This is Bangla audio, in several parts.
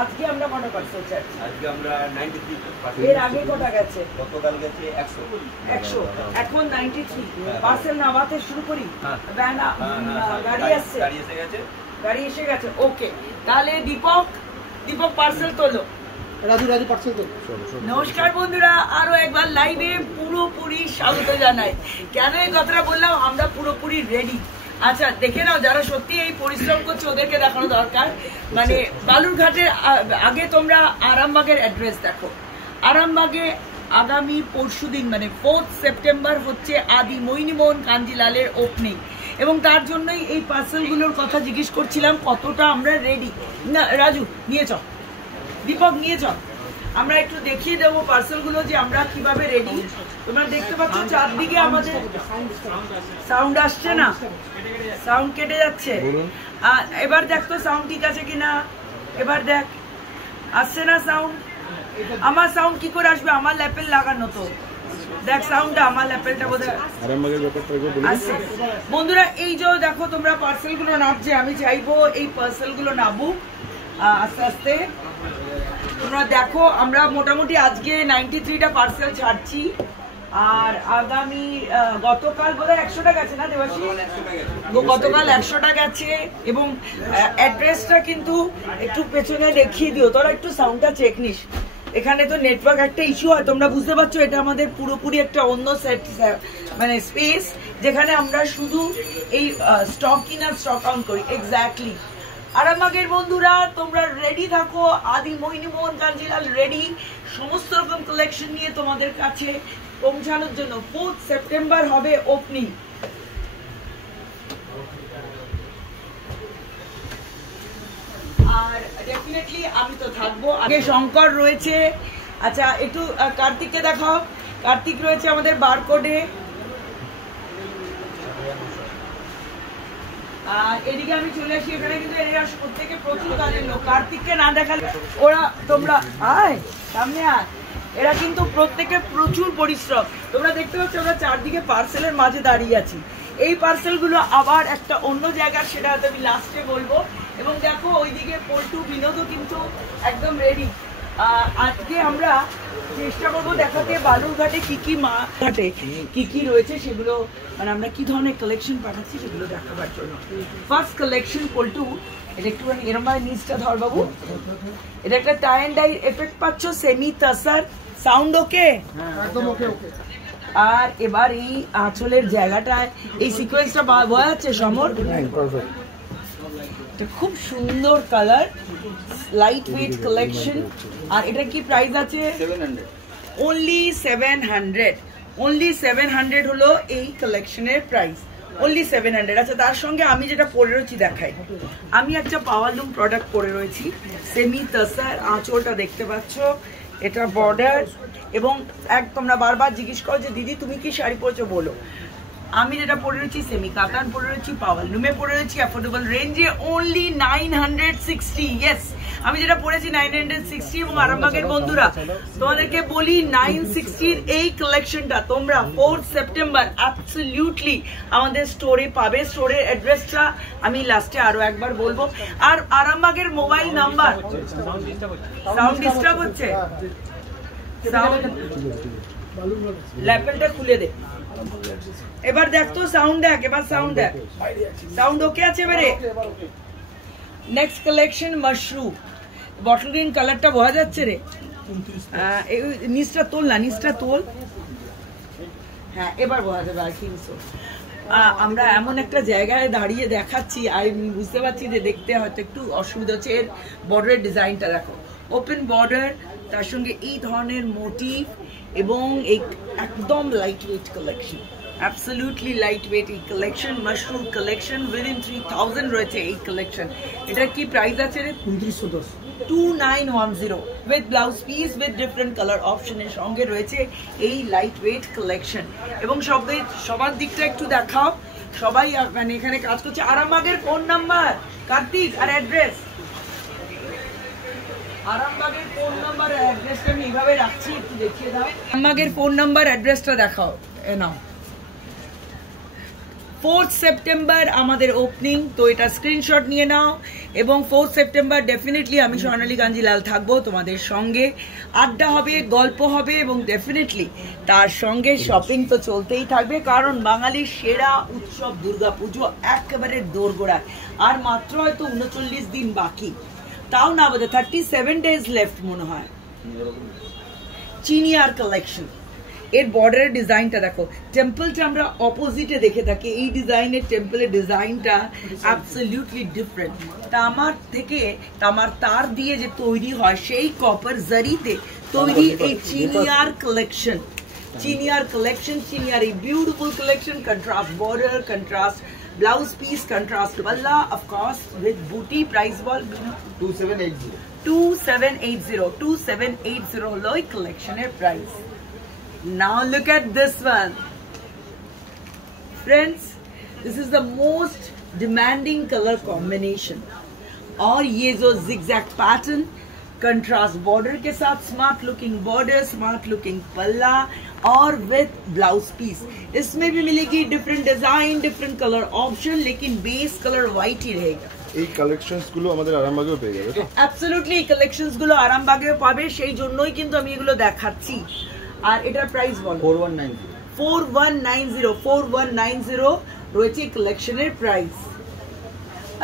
আজকে আমরা কটা পার্সেল চাচ্ছি? আজকে আমরা 93। এর আগে কটা গেছে? গতকাল গেছে 100। এখন 93 পার্সেল নামাতে শুরু করি। গাড়ি আসছে, গাড়ি এসে গেছে। ওকে, তাহলে দীপক পার্সেল তোলো। রাজু পার্সেল তোলো। নমস্কার বন্ধুরা, আরো একবার লাইভে পুরোপুরি স্বাগত জানাই। কেন এই কথাটা বললাম, আমরা পুরোপুরি রেডি। আচ্ছা দেখে নাও, যারা সত্যি এই পরিশ্রম করছে ওদেরকে দেখানো দরকার। মানে বালুরঘাটের আগে তোমরা আরামবাগের অ্যাড্রেস দেখো। আরামবাগে আগামী পরশুদিন মানে 4 সেপ্টেম্বর হচ্ছে আদি মোহিনীমোহন কাঞ্জিলালের ওপেনিং, এবং তার জন্যই এই পার্সেলগুলোর কথা জিজ্ঞেস করছিলাম কতটা আমরা রেডি। না রাজু নিয়ে চল, দীপক নিয়ে চল, আমরা একটু দেখিয়ে দেবো পার্সেলগুলো যে আমরা কিভাবে রেডি। তোমরা দেখতে পাচ্ছ চারদিকে আমাদের সাউন্ড আসছে না, সাউন্ড কেটে যাচ্ছে। এবার দেখ তো সাউন্ড ঠিক আছে কিনা, এবার দেখ আসছে না সাউন্ড। আমার সাউন্ড কি করে আসবে? আমার ল্যাপেল লাগানো তো, দেখ সাউন্ডটা আমার ল্যাপেলটা বোধহয় আসছে। বন্ধুরা এই যে দেখো তোমরা পার্সেলগুলো নামছে, আমি চাইবো এই পার্সেলগুলো নামুক আস্তে আস্তে। তোমরা দেখো আমরা মোটামুটি আজকে 93টা পার্সেল ছাড়ছি, আর আগামী গতকাল বোধহয় 100টা গেছে না দেবাশী? গতকাল 100টা গেছে। এবং অ্যাড্রেসটা কিন্তু একটু পেছনে দেখিয়ে দিও, তোরা একটু সাউন্ডটা চেক নিস। এখানে তো নেটওয়ার্ক একটা ইস্যু হয়, তোমরা বুঝতে পারছো। এটা আমাদের পুরোপুরি একটা অন্য সেট মানে স্পেস, যেখানে আমরা শুধু এই স্টক কিনা স্টক আউট করি। এক্স্যাক্টলি। আরামবাগের বন্ধুরা তোমরা রেডি থাকো, আদি মোহিনীমোহন কাঞ্জিলাল রেডি সমস্ত রকম কালেকশন নিয়ে তোমাদের কাছে পৌঁছানোর জন্য। 4 সেপ্টেম্বর হবে ওপেনিং। আর ডেফিনেটলি আমি তো থাকবো। আগে শঙ্কর রয়েছে। আচ্ছা একটু কার্তিককে দেখাও। কার্তিক রয়েছে আমাদের বারকোডে। আর এদিকে আমি চলে আসি, এখানে কিন্তু এরা প্রত্যেকে প্রচুর কাজের লোক। কার্তিককে না দেখালে ওরা, তোমরা আয় সামনে আয়, এরা কিন্তু প্রত্যেকে প্রচুর পরিশ্রম। তোমরা দেখতে পাচ্ছ আমরা চারদিকে পার্সেলের মাঝে দাঁড়িয়ে আছি। এই পার্সেলগুলো আবার একটা অন্য জায়গার, সেটা হয়তো আমি লাস্টে বলবো। এবং দেখো ওইদিকে পল্টু বিনোদও কিন্তু একদম রেডি। আজকে আমরা চেষ্টা করবো দেখাতে বালুরঘাটে ঘাটে কি রয়েছে সেগুলো, মানে আমরা কি ধরনের কালেকশন পাঠাচ্ছি সেগুলো দেখাবার জন্য। ফার্স্ট কালেকশন পল্টু, এটা একটু এরকম ভাবে নিচটা ধর বাবু। এটা একটা টাই অ্যান্ড ডাই এফেক্ট পাচ্ছ, সেমি তাসার সাউন্ড ওকে একদম ওকে। আর এবার এই আঁচলের জায়গাটায় এই সিকোয়েন্সটা বোঝা যাচ্ছে সমর, খুব সুন্দর কালার, লাইট ওয়েট কালেকশন। আর এটা কি প্রাইস আছে? 700, অনলি 700। অনলি 700 হলো এই কালেকশনের প্রাইস, অনলি 700। আচ্ছা তার সঙ্গে আমি যেটা পরে রয়েছি দেখাই। আমি একটা পাওয়ারলুম প্রোডাক্ট পরে রয়েছি, সেমি তাসার। আঁচলটা দেখতে পাচ্ছ, এটা বর্ডার। এবং এক তোমরা বারবার জিজ্ঞেস করো যে দিদি তুমি কি শাড়ি পরেছো বলো। আমি যেটা পরে রয়েছি সেমি কাতান পরে রয়েছি, পাওয়ারলুমে পরে রয়েছি, অ্যাফোর্ডেবল রেঞ্জে অনলি 960। ইয়েস, আমি যেটা পরেছি 960। এবং আরামবাগের বন্ধুরা তোমাদেরকে বলি 960 এই কালেকশনটা তোমরা 4 সেপ্টেম্বর অ্যাবসলিউটলি আমাদের স্টোরে পাবে। স্টোরের অ্যাড্রেসটা আমি লাস্টে আরো একবার বলবো। আর আরামবাগের মোবাইল নাম্বার, সাউন্ড ডিস্টার্ব হচ্ছে, সাউন্ড ল্যাপেলটা খুলে দে। এবার দেখ তো সাউন্ড দেখ, এবার সাউন্ড দেখ, সাউন্ড ওকে আছে এবারে। Next collection mushroom, bottle green কালারটা বোঝা যাচ্ছে রে। নিচটা তোল না, নিচটা তোল। হ্যাঁ এবার বোঝা যাবে, আই থিঙ্ক সো। আমরা এমন একটা জায়গায় দাঁড়িয়ে দেখাচ্ছি, আমি বুঝতে পারছি যে দেখতে হয়তো একটু অসুবিধা হচ্ছে। এর বর্ডারের ডিজাইনটা দেখো, ওপেন বর্ডার, তার সঙ্গে এই ধরনের মোটিভ, এবং এই একদম light weight collection, absolutely light weight এই কালেকশন। মাশরুম কালেকশন উইদিন 3000 রয়েছে এই কালেকশন। এটার কি প্রাইস আছে রে? 2910 with blouse piece with different colour অপশনের সঙ্গে রয়েছে এই লাইট ওয়েট কালেকশন। এবং সবার দিকটা একটু দেখাও, সবাই মানে এখানে কাজ করছে। আরামবাগের ফোন নাম্বার কার্তিক আর অ্যাড্রেস, আরামবাগের ফোন নাম্বার অ্যাড্রেসটা আমি এইভাবে রাখছি, একটু দেখিয়ে দাও। আরামবাগের ফোন নাম্বার অ্যাড্রেসটা দেখাও। নাও 4th সেপ্টেম্বর আমাদের ওপেনিং, তো এটা স্ক্রিনশট নিয়ে নাও। এবং 4th সেপ্টেম্বর ডেফিনেটলি আমি স্বর্ণালী কাঞ্জিলাল থাকবো তোমাদের সঙ্গে, আড্ডা হবে, গল্প হবে এবং ডেফিনেটলি তার সঙ্গে শপিং তো চলতেই থাকবে, কারণ বাঙালির সেরা উৎসব দুর্গাপুজো একেবারে দোরগোড়ায়। আর মাত্র হয়তো 39 দিন বাকি, তাও না বোধ 37 ডেজ লেফট মনে হয়। চিনিয়ার কালেকশন, এর বর্ডারের ডিজাইনটা দেখো, টেম্পলটা আমরা অপোজিটে দেখে থাকি, এই ডিজাইনের টেম্পলের ডিজাইনটা অ্যাবসলিউটলি ডিফারেন্ট। তামার তার দিয়ে যে তৈরি হয় সেই কপার জারিতে তৈরি এই চিনিয়ার কালেকশন। চিনিয়ার এই beautiful collection, contrast border, contrast blouse piece, contrast পাল্লা, অফ কোর্স উইথ বুটি। প্রাইস বল 2780 হলো এই কালেকশনের price. Now look at this one, friends. This is the most demanding color combination. और ये जो zigzag pattern, contrast border के साथ smart looking border, smart looking पल्ला और with blouse piece. इसमें भी मिलेगी different design, different color option, लेकिन base color white ही रहेगा। এই কালেকশনস গুলো আমাদের আরামবাগেও পেয়ে যাবে তো? অ্যাবসলিউটলি এই কালেকশনস গুলো আরামবাগেও পাবে, সেই জন্যই কিন্তু আমি এগুলো দেখাচ্ছি। আর এটার প্রাইস বলো 4190 রয়েছে কালেকশনের প্রাইস।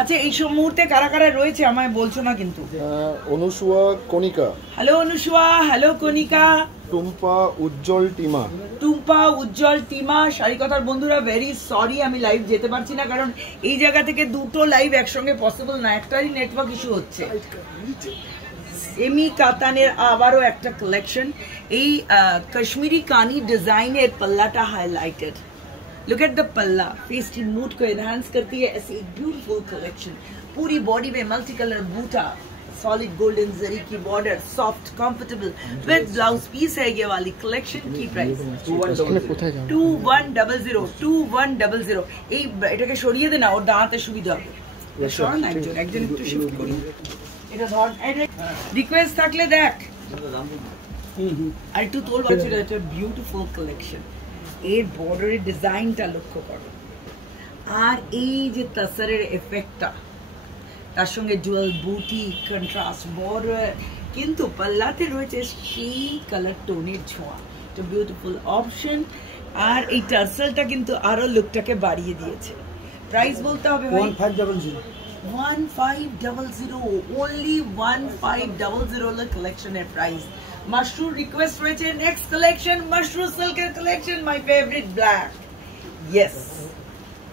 আচ্ছা এই সব মুহূর্তে কারা কারা রয়েছে আমায় বলছো না কিন্তু। অনুসুয়া কণিকা, হ্যালো অনুসুয়া, হ্যালো কণিকা, টুম্পা উজ্জ্বল টিমা, শাড়িকথার বন্ধুরা ভেরি সরি আমি লাইভ যেতে পারছি না, কারণ এই জায়গা থেকে দুটো লাইভ একসঙ্গে পসিবল না, একটারই নেটওয়ার্ক ইস্যু হচ্ছে। সেমি কাতানের আবারও একটা কালেকশন, এই কাশ্মীরি কানি ডিজাইনের पल्लाটা highlighted. Look at the palla, face की मूड को एनहांस करती है। ऐसी एक ब्यूटीफुल कलेक्शन, पूरी बॉडी में मल्टी कलर बूटा, सॉलिड गोल्डन जरी की border, soft comfortable with blouse piece है ये वाली कलेक्शन की प्राइस 2100। এই এটাকে সরিয়ে দে না, ওর দাঁড়াতে সুবিধা হবে। সরান একজন একটু শিফট করি, এটা ধর। রিকোয়েস্ট থাকলে দেখ আর একটু তোর বাচ্চা, এটা বিউটিফুল কালেকশন। এর বর্ডারের ডিজাইনটা লক্ষ্য করো, আর এই যে তাসারের এফেক্টটা, তার সঙ্গে ডুয়াল বুটি, কন্ট্রাস্ট বর্ডার, কিন্তু পাল্লাতে রয়েছে সেই কালার টোনের ছোঁয়া, এটা বিউটিফুল অপশন। আর এই টার্সেলটা কিন্তু আরো লুকটাকে বাড়িয়ে দিয়েছে। প্রাইস বলতে হবে 1500 only 1500 কালেকশনের প্রাইস। মাশরুম রিকোয়েস্ট রয়েছে নেক্সট কালেকশন, মাশরুম সিল্কের collection, my favourite black. Yes,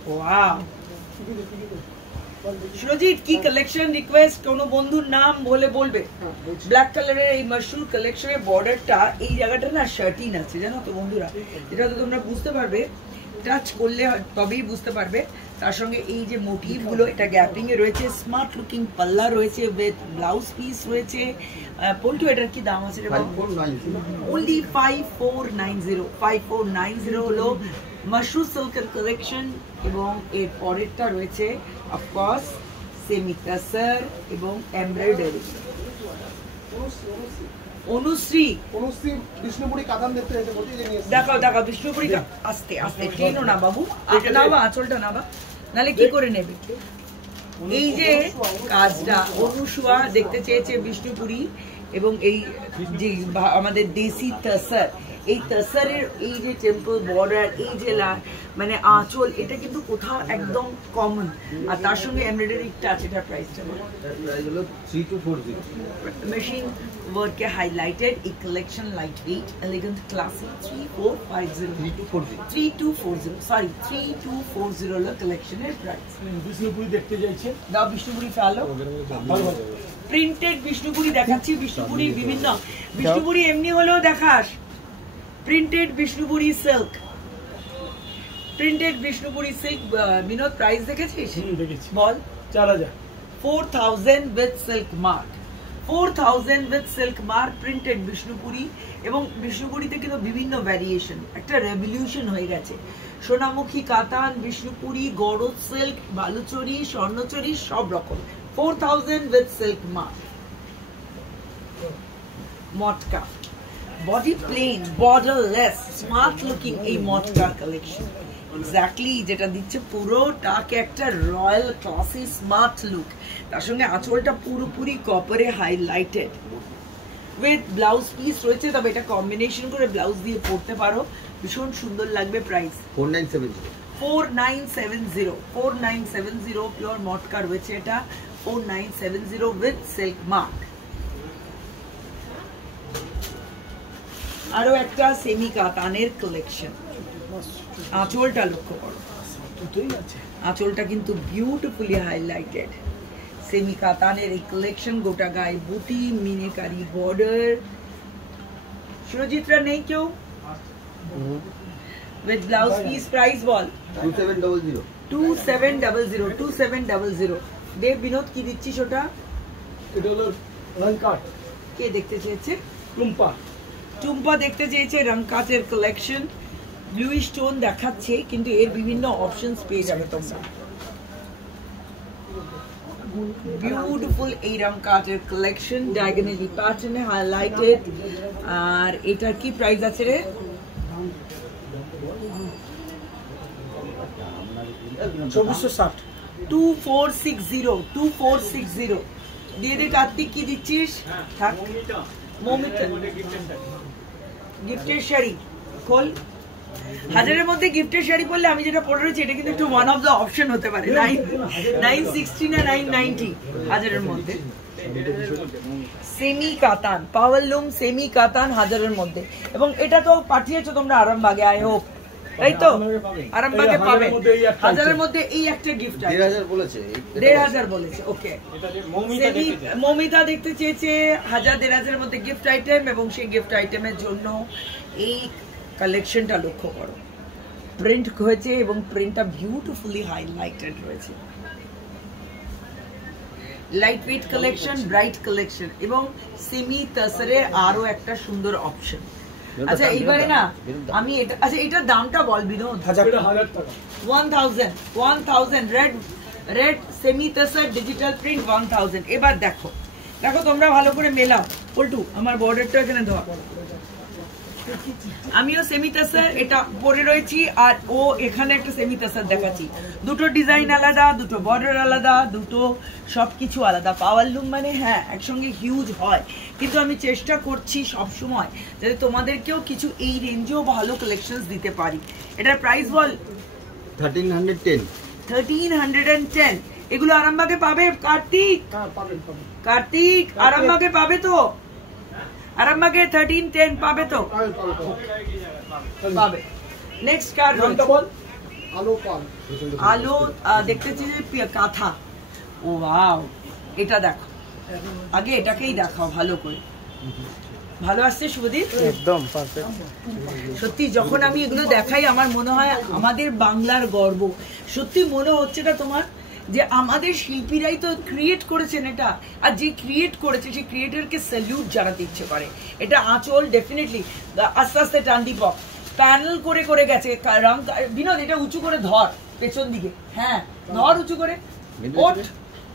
wow. Surajit কি কালেকশন রিকোয়েস্ট, কোনো বন্ধুর নাম বলে বলবে। ব্ল্যাক কালারের এই মাশরুম কালেকশনের বর্ডারটা, এই জায়গাটা না শার্টিন আছে জানো তো বন্ধুরা, এটা তো তোমরা বুঝতে পারবে, টাচ করলে তবেই বুঝতে পারবে। তার সঙ্গে এই যে মোটিভ গুলো, এটা গ্যাপিং এ রয়েছে, স্মার্ট লুকিং পাল্লা রয়েছে উইথ ব্লাউজ পিস রয়েছে। পল্টু এটার কি দাম আছে? only 5490 হলো মাশরুম সিল্কের কালেকশন। এবং এর পরেরটা রয়েছে অফকোর্স সেমি টাসার এবং এমব্রয়ডারি। অনুশ্রী বিষ্ণুপুরি কাতান দেখতে এসে বলছি যে দেখাও বিষ্ণুপুরি। আস্তে আস্তে ট্রেনো না বাবু, নাবা আঁচলটা নাবা, নালে কি করে নেবে। এই যে কাজটা অনুসুয়া দেখতে চেয়েছে বিষ্ণুপুরি, এবং এই যে আমাদের দেশি তাসার, এই তাসারের এই যে টেম্পল বর্ডার, এই যে মানে আঁচল, এটা কিন্তু কোথাও একদম কমন। আর তার সঙ্গে এমব্রয়ডারি টাচ, এটা প্রাইসটা হলো 3240 মেশিন ওয়ার্কে হাইলাইটেড এই collection, light weight elegant classic 3240 হলো কালেকশনের প্রাইস। বিষ্ণুপুরি দেখতে যাইছে, দাও বিষ্ণুপুরি ফেলো, প্রিন্টেড বিষ্ণুপুরি দেখাচ্ছি। বিষ্ণুপুরি বিভিন্ন, বিষ্ণুপুরি এমনি হলেও দেখাস, printed Bishnupuri silk, printed Bishnupuri silk. Binod price দেখেছিস? দেখেছি, বল। 4000 4000 with silk mark, 4000 with silk mark, printed Bishnupuri. এবং বিষ্ণুপুরিতে কিন্তু বিভিন্ন ভ্যারিয়েশন, একটা রেভলিউশন হয়ে গেছে। সোনামুখী কাতান, বিষ্ণুপুরি, গড়দ সিল্ক, বালুচরি, স্বর্ণচরি, সব রকম। 4000 উইথ সিল্ক মার্ক। Matka body plain, borderless, smart looking এই মটকা কালেকশন। এক্স্যাক্টলি যেটা দিচ্ছে পুরোটাকে একটা রয়্যাল ক্লাসি স্মার্ট লুক। তার সঙ্গে আঁচলটা পুরোপুরি কপারে হাইলাইটেড উইথ ব্লাউজ পিস রয়েছে, তবে এটা কম্বিনেশন করে ব্লাউজ দিয়ে পরতে পারো, ভীষণ সুন্দর লাগবে। প্রাইস 4970 পিওর মটকা রয়েছে এটা 4970 উইথ সিল্ক মার্ক। আরো একটা সেমি কাতানের কালেকশন, আঁচলটা লক্ষ্য করো, আঁচলটা কিন্তু বিউটিফুলি হাইলাইটেড। সেমি কাতানের এই কালেকশন, গোটা গায়ে বুটি, মিনেকারি বর্ডার। সুরজিৎরা নেই কেউ উইথ ব্লাউজ পিস। প্রাইস বল 2700 দেব বিনোদ কি দিচ্ছিস ওটা? এটা হলো রংকাট। কে দেখতে চেয়েছে? টুম্পা দেখতে চেয়েছে রংকাটের কালেকশন। ব্লুইশ টোন দেখাচ্ছে, কিন্তু এর বিভিন্ন অপশনস পেয়ে যাবে তোমরা। বিউটিফুল এই রংকাটের কালেকশন, ডায়াগোনালি প্যাটার্নে হাইলাইটেড। আর এটার কি প্রাইস আছে রে? 2460 দিয়ে দে। কার্তিক কি দিচ্ছিস? মৌমিতা গিফটের শাড়ি খোল। হাজারের মধ্যে গিফটের শাড়ি পরলে আমি যেটা পরে রয়েছি এটা কিন্তু একটু ওয়ান অফ দ্য অপশন হতে পারে। 960 না 990 হাজারের মধ্যে। সেমি কাতান পাওয়ারলুম, সেমি কাতান হাজারের মধ্যে। এবং এটা তো পাঠিয়েছো তোমরা আরামবাগে, আই হোপ, তাই তো? আরামবাগে পাবে। হাজারের মধ্যে এই একটা গিফট আছে। 1500 বলেছে। ওকে, মৌমিতা দেখতে চেয়েছে 1000-1500 মধ্যে গিফট আইটেম, এবং সেই গিফট আইটেমের জন্য এই কালেকশনটা লক্ষ্য করো। প্রিন্ট হয়েছে এবং প্রিন্টটা বিউটিফুলি হাইলাইটেড রয়েছে। Light weight collection, bright collection, এবং সেমি তাসারে আরো একটা সুন্দর অপশন। আচ্ছা এইবারে না আমি এটা, আচ্ছা এটার দামটা বল বিনোদ। 1000 টাকা। 1000 রেড সেমি তাসার ডিজিটাল প্রিন্ট 1000। এবার দেখো তোমরা ভালো করে মেলাও। পল্টু আমার বর্ডারটা এখানে ধর। আমিও সেমি তাসার এটা পরে রয়েছি, আর ও এখানে একটা সেমি তাসার দেখাচ্ছি। দুটো ডিজাইন আলাদা, দুটো বর্ডার আলাদা, দুটো সবকিছু আলাদা। পাওয়ারলুম মানে হ্যাঁ একসঙ্গে হিউজ হয়, কিন্তু আমি চেষ্টা করছি সবসময় যাতে তোমাদেরকেও কিছু এই রেঞ্জেও ভালো কালেকশনস দিতে পারি। এটার প্রাইস বল। 1310। এগুলো আরামবাগে পাবে কার্তিক? কার্তিক আরামবাগে পাবে তো? আরামবাগে 1310 পাবে তো? পাবে। নেক্সট কার বল? আলো দেখতেছি যে কাঁথা। ও ওয়াও, এটা দেখো, আগে এটাকেই দেখাও ভালো করে। ভালো আসছে শুভদীপ? একদম পারফেক্ট। সত্যি যখন আমি এগুলো দেখাই আমার মনে হয় আমাদের বাংলার গর্ব। সত্যি মনে হচ্ছে না তোমার যে আমাদের শিল্পীরাই তো ক্রিয়েট করেছেন এটা, আর যে ক্রিয়েট করেছে সেই ক্রিয়েটরকে স্যালিউট জানাতে ইচ্ছে করে। এটা আঁচল ডেফিনেটলি আস্তে আস্তে টান্ডি পপ প্যানেল করে গেছে। বিনোদ এটা উঁচু করে ধর পেছন দিকে, হ্যাঁ ধর উঁচু করে,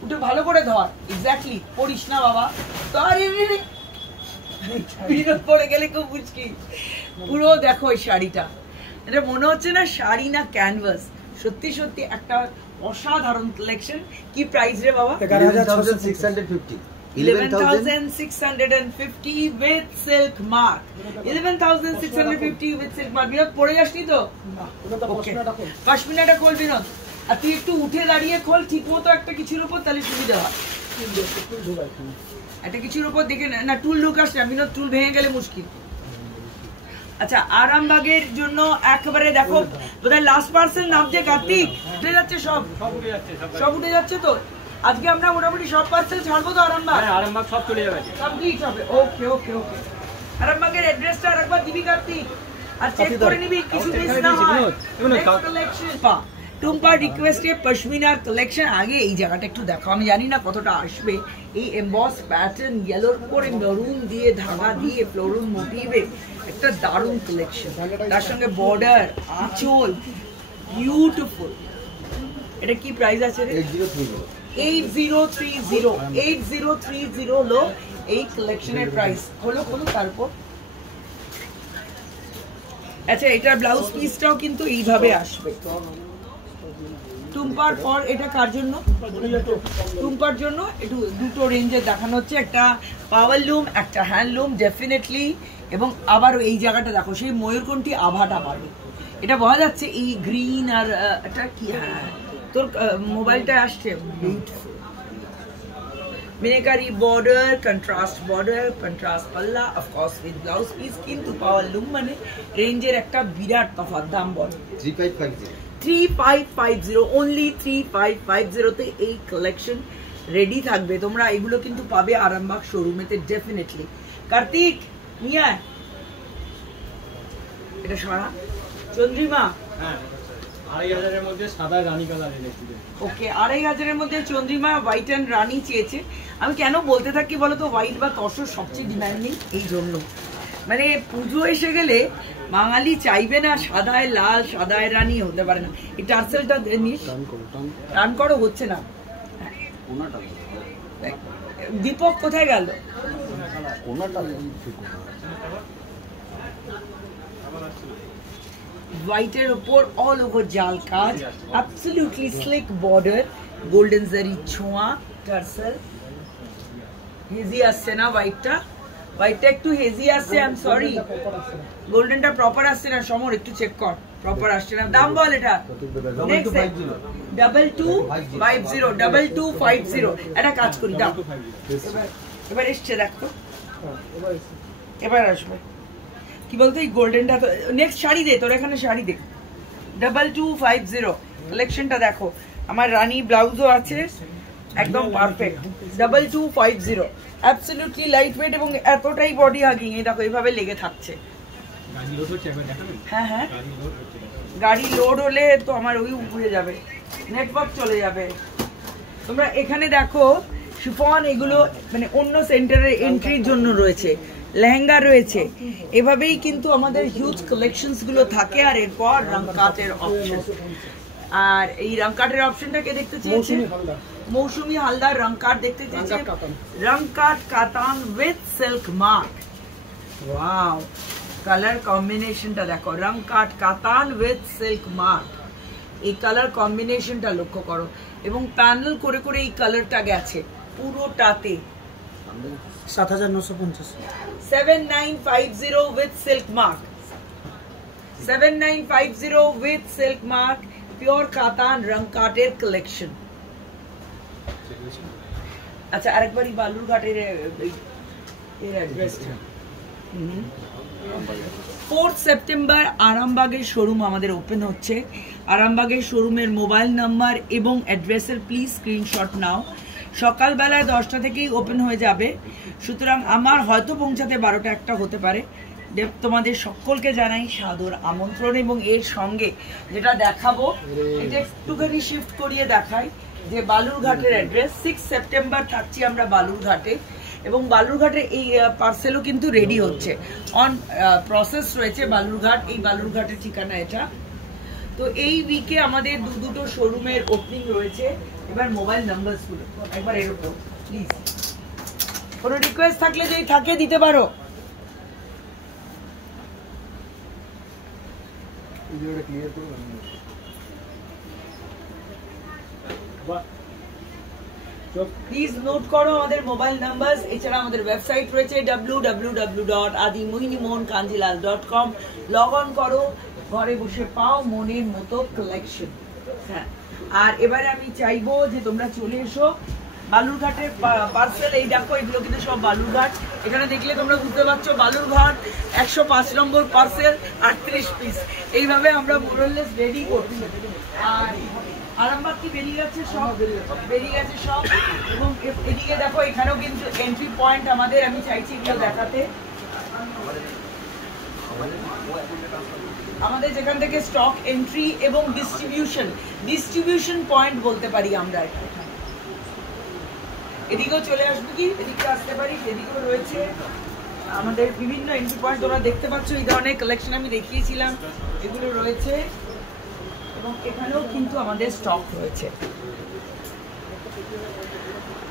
উঠে ভালো করে ধর। এক্স্যাক্টলি, পড়িস না বাবা তো। বিনোদ পড়ে গেলে খুব মুশকিল। পুরো দেখো এই শাড়িটা, এটা মনে হচ্ছে না শাড়ি না ক্যানভাস। সত্যি সত্যি একটা অসাধারণ কালেকশন। কি প্রাইস রে বাবা? 11,650 with silk mark। 11,650 with silk mark। Binod পড়ে যাসনি তো? পশমিনাটা খোল বিনোদ, আর তুই একটু উঠে দাঁড়িয়ে খোল ঠিক মতো একটা কিছুর উপর, তাহলে সুবিধা হয়। একটা কিছুর উপর দেখে না, টুল ঢুকাস না বিনোদ, টুল ভেঙে গেলে মুশকিল। আচ্ছা আরামবাগের জন্য একেবারে দেখো বোধহয় লাস্ট পার্সেল নামছে কার্তিক। উঠে যাচ্ছে সব উঠে যাচ্ছে তো। আজকে আমরা মোটামুটি সব পার্সেল ছাড়বো তো আরামবাগ? আরামবাগ সব চলে যাবে, কমপ্লিট হবে। ওকে ওকে ওকে, আরামবাগের অ্যাড্রেসটা আরেকবার দিবি কার্তিক, আর চেক করে নিবি কিছু মিস না হয়। কালেকশন পা টুম্পা রিকোয়েস্টে পশমিনার কালেকশন। আগে এই জায়গাটা একটু দেখো, আমি জানি না কতটা আসবে। এই এমবস প্যাটার্ন ইয়েলোর উপরে মেরুন দিয়ে ধাগা দিয়ে ফ্লোরাল মোটিভে একটা দারুণ কালেকশন, তার সঙ্গে বর্ডার, আঁচল, বিউটিফুল। এটা কি প্রাইস আছে রে? 8030 হলো এই কালেকশনের প্রাইস। খোলো তারপর আচ্ছা এটার ব্লাউজ পিসটাও কিন্তু এইভাবে আসবে। টুম্পার পর এটা কার জন্য? টুম্পার জন্য একটু দুটো রেঞ্জে দেখানো হচ্ছে, একটা পাওয়ার লুম, একটা হ্যান্ডলুম ডেফিনেটলি। এবং আবার এই জায়গাটা দেখো, সেই ময়ূরকণ্ঠী আভাটা পাবে। এটা বোঝা যাচ্ছে এই গ্রিন আর এটা কি, হ্যাঁ তোর মোবাইলটা আসছে। বিউটিফুল মিনাকারি বর্ডার, কন্ট্রাস্ট পাল্লা, অফকোর্স উইথ ব্লাউজ পিস। কিন্তু পাওয়ার লুম মানে রেঞ্জের একটা বিরাট তফাৎ। দাম বল 3550, অনলি 3550 তে এই কালেকশন রেডি থাকবে। তোমরা এগুলো কিন্তু পাবে আরামবাগ শোরুমেতে ডেফিনেটলি। কার্তিক নিয়ে এটা সারা চন্দ্রিমা, হ্যাঁ 2500 মধ্যে সাদা রানী কালার এনেছি। ওকে 2500 মধ্যে চন্দ্রিমা হোয়াইট অ্যান্ড রানী চেয়েছে। আমি কেন বলতে থাকি বলতো, হোয়াইট বা তসর সবচেয়ে ডিমান্ডিং, এই জন্য মানে পুজো এসে গেলে বাঙালি চাইবে না সাদায় লাল সাদায় রানী হতে পারে না। এই টার্সেলটা নিস, টান করো, হচ্ছে না। দীপক কোথায় গেল? হোয়াইটের উপর অল ওভার জাল কাজ, অ্যাবসলিউটলি স্লিক বর্ডার, গোল্ডেন জারি ছোঁয়া, টার্সেল। হেজি আসছে না হোয়াইটটা? হোয়াইটটা একটু হেজি আসছে, আই এম সরি। গোল্ডেনটা প্রপার আসছে না, সমর একটু চেক কর, প্রপার আসছে না। দাম বল এটা। 2250, এটা কাজ করি দাও। এবার এসছে দেখো, এবার আসবে। কি বলতো এই গোল্ডেনটা তো নেক্সট শাড়ি দে, তোর এখানে শাড়ি দে। 2250 কালেকশনটা দেখো। আমার রানী ব্লাউজও আছে, একদম পারফেক্ট। 2250, অ্যাবসলিউটলি লাইট ওয়েট এবং এতটাই বডি হাগিং। এই দেখো এইভাবে লেগে থাকছে। হ্যাঁ হ্যাঁ, গাড়ি লোড হলে তো আমার ওই উড়ে যাবে, নেটওয়ার্ক চলে যাবে। তোমরা এখানে দেখো শিফন, এগুলো মানে অন্য সেন্টারের এন্ট্রির জন্য রয়েছে, লেহেঙ্গা রয়েছে। এভাবেই কিন্তু আমাদের হিউজ কালেকশনস গুলো থাকে। আর এরপর রংকাটের অপশন, আর এই রংকাটের অপশনটাকে দেখতে চেয়েছে মৌসুমি হালদার। রংকাট দেখতে চেয়েছে, রংকাট কাতান with silk mark. Wow, colour কম্বিনেশনটা দেখো, রংকাট কাতান উইথ সিল্ক মার্ক। এই কালার কম্বিনেশনটা লক্ষ্য করো, এবং প্যানেল করে করে এই কালারটা গেছে পুরোটাতে। 7950, 7950 with silk mark, 7950 with silk mark, pure katan rangkater collection। আচ্ছা আরেকবারই বালুরঘাটের এর অ্যাড্রেসটা। 4 সেপ্টেম্বর আরামবাগের শোরুম আমাদের ওপেন হচ্ছে। আরামবাগের শোরুমের মোবাইল নাম্বার এবং অ্যাড্রেসের প্লিজ স্ক্রিনশট নাও। সকালবেলায় 10টা থেকেই ওপেন হয়ে যাবে, সুতরাং আমার হয়তো পৌঁছাতে 12টা 1টা হতে পারে। তোমাদের সকলকে জানাই সাদর আমন্ত্রণ। এবং এর সঙ্গে যেটা দেখাবো, এটা একটুখানি শিফট করিয়ে দেখাই, যে বালুরঘাটের অ্যাড্রেস। 6 সেপ্টেম্বর থাকছি আমরা বালুরঘাটে, এবং বালুরঘাটে এই পার্সেলও কিন্তু রেডি হচ্ছে, অন প্রসেস রয়েছে বালুরঘাট। এই বালুরঘাটের ঠিকানা এটা। তো এই উইকে আমাদের দুটো শোরুমের ওপেনিং রয়েছে। এবার মোবাইল নাম্বারসগুলো একবার এর উপর প্লিজ, কোনো রিকোয়েস্ট থাকলে যদি থাকে দিতে পারো। প্লিজ নোট করো আমাদের মোবাইল নাম্বার। এছাড়া আমাদের ওয়েবসাইট রয়েছে www.adimohinimohankanjilal.com। লগ অন করো, ঘরে বসে পাও মনের মতো কালেকশন। হ্যাঁ, আর এবারে আমি চাইবো যে তোমরা চলে এসো বালুরঘাটের পার্সেল। এই দেখো, এগুলো কিন্তু সব বালুরঘাট। এখানে দেখলে তোমরা বুঝতে পারছো বালুরঘাট 105 নম্বর পার্সেল 38 পিস। এইভাবে আমরা মোরলেস রেডি করছি। আর আরামবাগ কি বেরিয়ে গেছে, সব বেরিয়ে গেছে সব। এবং এদিকে দেখো, এখানেও কিন্তু এন্ট্রি পয়েন্ট আমাদের, আমি চাইছি এগুলো দেখাতে। আমাদের যেখান থেকে স্টক এন্ট্রি এবং ডিস্ট্রিবিউশন পয়েন্ট বলতে পারি আমরা। এদিকেও চলে আসবে, কি এদিকে আসতে পারি, এদিকেও রয়েছে আমাদের বিভিন্ন এন্ট্রি পয়েন্ট। তোমরা দেখতে পাচ্ছ এই ধরনের কালেকশন আমি দেখিয়েছিলাম, এগুলো রয়েছে। এবং এখানেও কিন্তু আমাদের স্টক রয়েছে।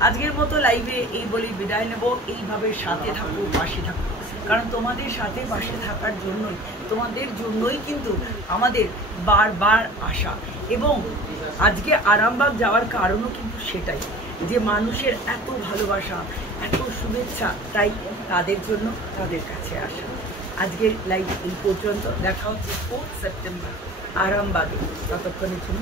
আজকের মতো লাইভে এই বলি বিদায় নেব। এইভাবে সাথে থাকো, পাশে থাকো। কারণ তোমাদের সাথে পাশে থাকার জন্যই, তোমাদের জন্যই কিন্তু আমাদের বারবার আসা। এবং আজকে আরামবাগ যাওয়ার কারণও কিন্তু সেটাই, যে মানুষের এত ভালোবাসা, এত শুভেচ্ছা, তাই তাদের জন্য তাদের কাছে আসা। আজকের লাইভ এই পর্যন্ত, দেখা হচ্ছে 4 সেপ্টেম্বর আরামবাগে। ততক্ষণের জন্য